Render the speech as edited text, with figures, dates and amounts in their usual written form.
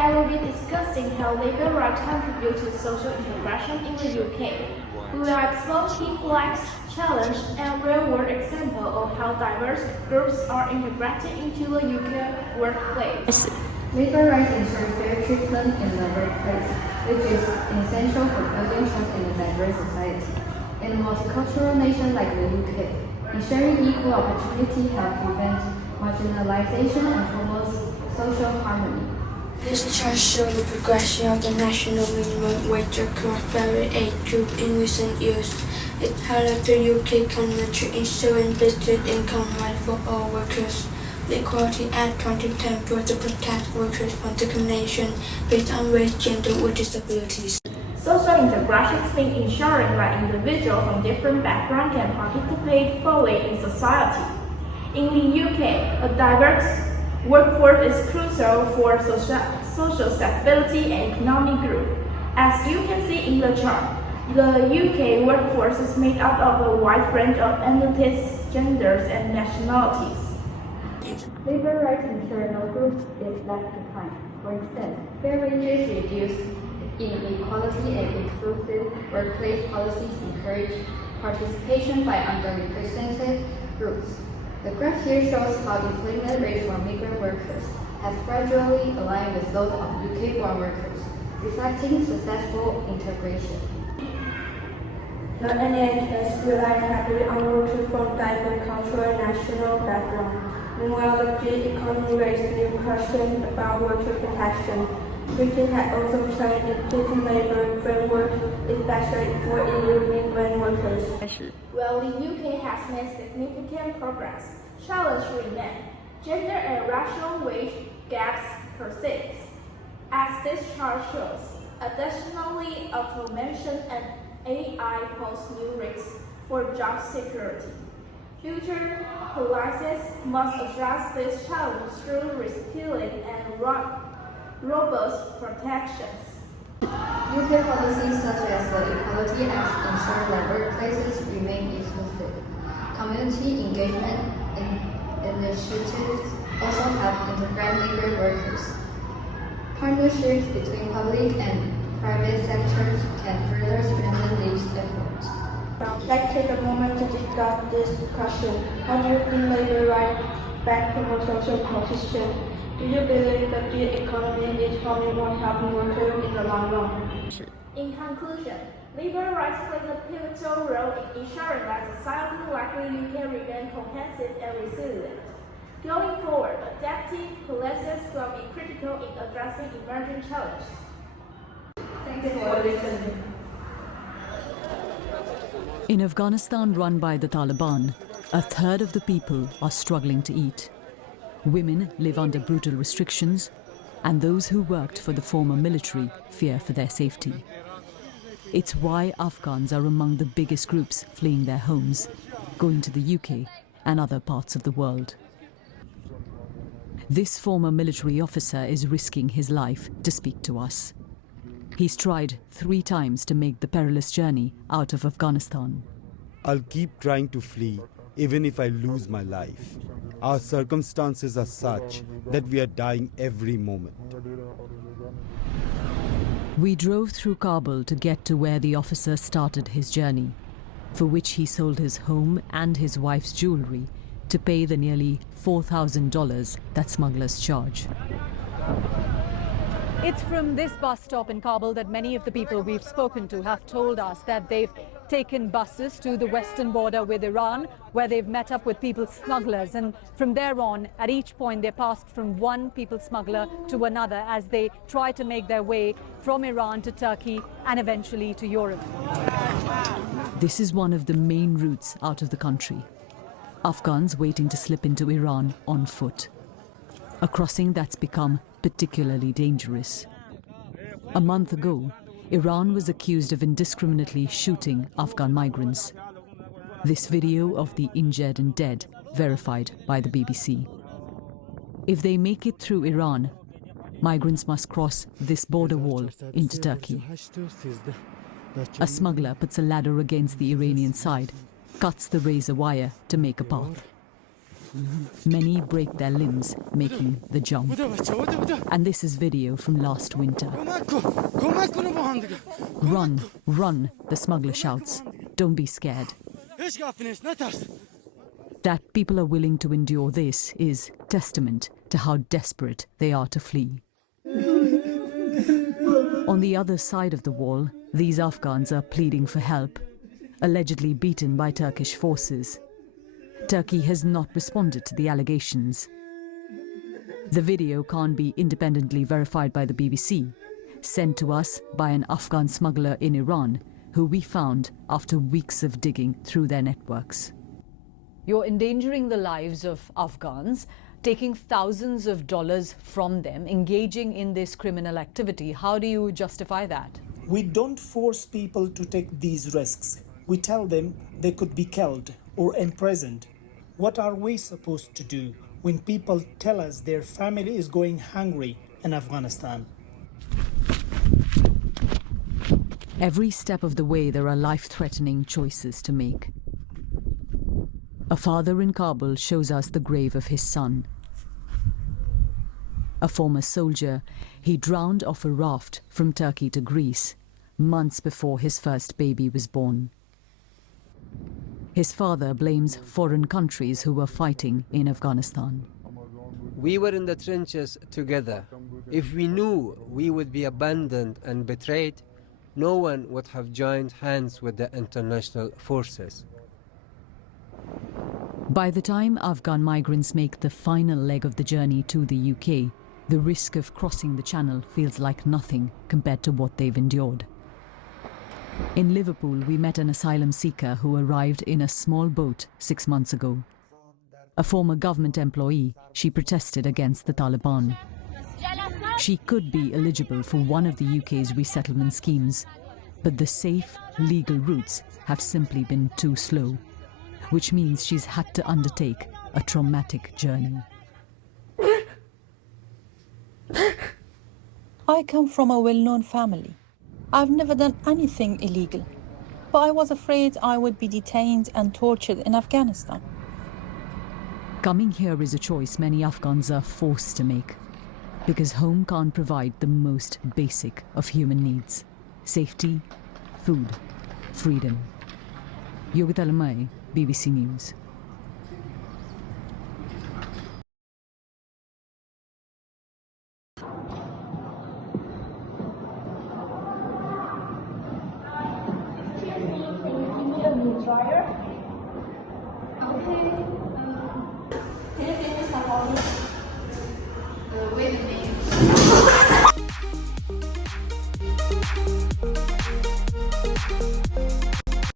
I will be discussing how labor rights contribute to social integration in the UK. We will explore key flags, challenges, and real-world examples of how diverse groups are integrated into the UK workplace. Labor rights ensure fair treatment in the workplace, which is essential for building trust in a diverse society. In a multicultural nation like the UK, ensuring equal opportunity helps prevent marginalization and promotes social harmony. This chart shows the progression of the national minimum wage across various age groups in recent years. It highlights the UK commitment to ensuring basic income rights for all workers. The Equality Act 2010 was to protect workers from discrimination based on race, gender, or disabilities. Social integration means ensuring that individuals from different backgrounds can participate fully in society. In the UK, a diverse workforce is crucial for social stability and economic growth. As you can see in the chart, the UK workforce is made up of a wide range of entities, genders, and nationalities. Labor rights ensure no group is left behind. For instance, fair wages reduce inequality and inclusive workplace policies encourage participation by underrepresented groups. The graph here shows how employment rates for migrant workers have gradually aligned with those of UK-born workers, reflecting successful integration. The NHS relies heavily on workers from diverse cultural and national backgrounds. Meanwhile, the gig economy raised new questions about worker protection. Britain had also tried including labour framework, especially for EU migrant workers. While the UK has made significant progress, challenges remain. Gender and racial wage gaps persist. As this chart shows, additionally, automation and AI pose new risks for job security. Future policies must address these challenges through reskilling and robust protections. UK policies such as the Equality Act ensure that workplaces remain inclusive. Community engagement initiatives also help integrate migrant workers. Partnerships between public and private sectors can further strengthen these efforts. Let's take a moment to discuss this question. How do you think labor rights back promote social cohesion? Do you believe the gig economy is harming or helping workers in the long run? In conclusion, labor rights play a pivotal role in ensuring that society like the UK remain cohesive and resilient. Going forward, adaptive policies will be critical in addressing emerging challenges. Thanks for listening. In Afghanistan run by the Taliban, a third of the people are struggling to eat. Women live under brutal restrictions, and those who worked for the former military fear for their safety. It's why Afghans are among the biggest groups fleeing their homes, going to the UK and other parts of the world. This former military officer is risking his life to speak to us. He's tried 3 times to make the perilous journey out of Afghanistan. I'll keep trying to flee, even if I lose my life. Our circumstances are such that we are dying every moment. We drove through Kabul to get to where the officer started his journey, for which he sold his home and his wife's jewelry to pay the nearly $4,000 that smugglers charge. It's from this bus stop in Kabul that many of the people we've spoken to have told us that they've taken buses to the western border with Iran, where they've met up with people smugglers, and from there on, at each point, they passed from one people smuggler to another as they try to make their way from Iran to Turkey and eventually to Europe. This is one of the main routes out of the country. Afghans waiting to slip into Iran on foot. A crossing that's become particularly dangerous. A month ago, Iran was accused of indiscriminately shooting Afghan migrants. This video of the injured and dead verified by the BBC. If they make it through Iran, migrants must cross this border wall into Turkey. A smuggler puts a ladder against the Iranian side, cuts the razor wire to make a path. Many break their limbs making the jump. And this is video from last winter. Run, run, the smuggler shouts. Don't be scared. That people are willing to endure this is testament to how desperate they are to flee. On the other side of the wall, these Afghans are pleading for help, allegedly beaten by Turkish forces. Turkey has not responded to the allegations. The video can't be independently verified by the BBC, sent to us by an Afghan smuggler in Iran, who we found after weeks of digging through their networks. You're endangering the lives of Afghans, taking thousands of dollars from them, engaging in this criminal activity. How do you justify that? We don't force people to take these risks. We tell them they could be killed or imprisoned. What are we supposed to do when people tell us their family is going hungry in Afghanistan? Every step of the way, there are life-threatening choices to make. A father in Kabul shows us the grave of his son. A former soldier, he drowned off a raft from Turkey to Greece, months before his first baby was born. His father blames foreign countries who were fighting in Afghanistan. We were in the trenches together. If we knew we would be abandoned and betrayed, no one would have joined hands with the international forces. By the time Afghan migrants make the final leg of the journey to the UK, the risk of crossing the Channel feels like nothing compared to what they've endured. In Liverpool, we met an asylum seeker who arrived in a small boat 6 months ago. A former government employee, she protested against the Taliban. She could be eligible for one of the UK's resettlement schemes, but the safe, legal routes have simply been too slow, which means she's had to undertake a traumatic journey. I come from a well-known family. I've never done anything illegal, but I was afraid I would be detained and tortured in Afghanistan. Coming here is a choice many Afghans are forced to make, because home can't provide the most basic of human needs: safety, food, freedom. Yogita Lamai, BBC News. Excuse me, can you give me a new dryer?